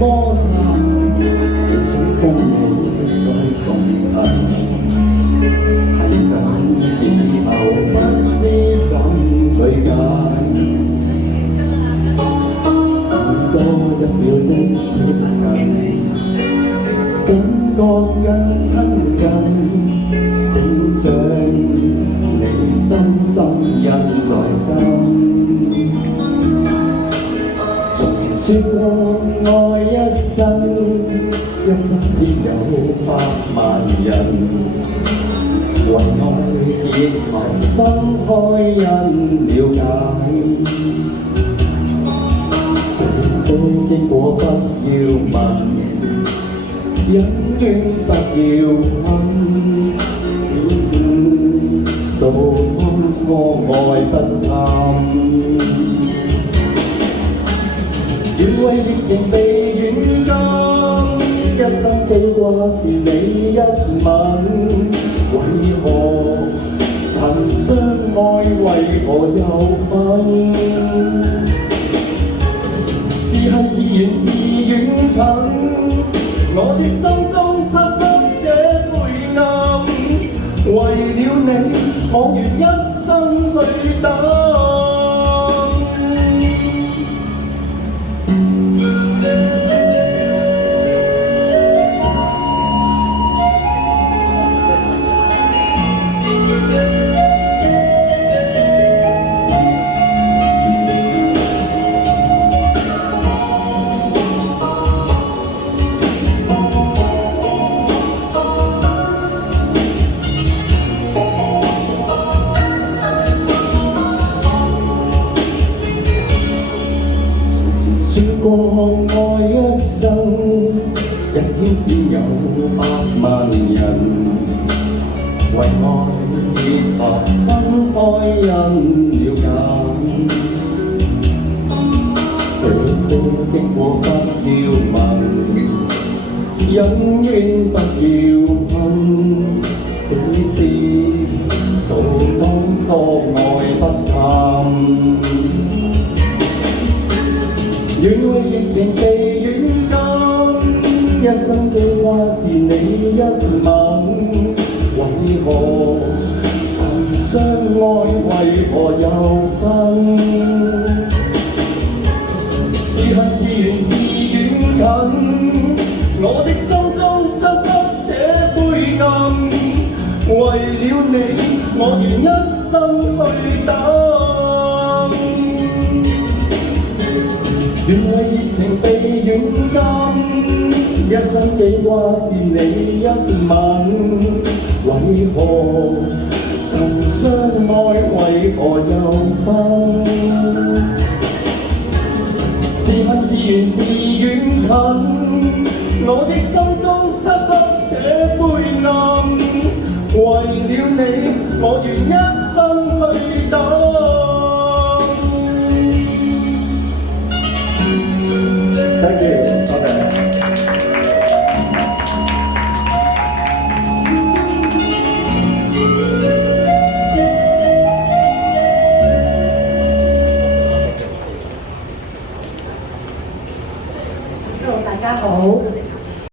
麼淡，只想跟你再共行。提醒以後不知怎去解，多一秒的接近，感覺更親近，映像你深深印在心。從前說過愛一生，一生偏有10000人，為愛結合分開因了解，這些經過不要問，恩怨不要分，只顧到當初愛不淡。願為熱情被軟禁，一生記掛是你一吻。為何曾相愛，為何又分？是恨是緣是遠近，我的心中漆黑這灰暗。為了你，我願一生去等。說過愛一生，一天便有10000人，為愛結合分開因了解，這些經過不要問，恩怨不要分，只知道當初愛不淡。願為熱情被軟禁，一生記掛是你一吻。為何曾相愛，為何又分？是恨是緣是遠近，我的心中漆黑且灰暗。為了你，我願一生去等。願為熱情被軟禁，一生記掛是你一吻。為何曾相愛，為何又分？是恨是緣是遠近，我的心中漆黑且灰暗。為了你，我願一生去等。Thank you， 多謝。Hello， 大家好。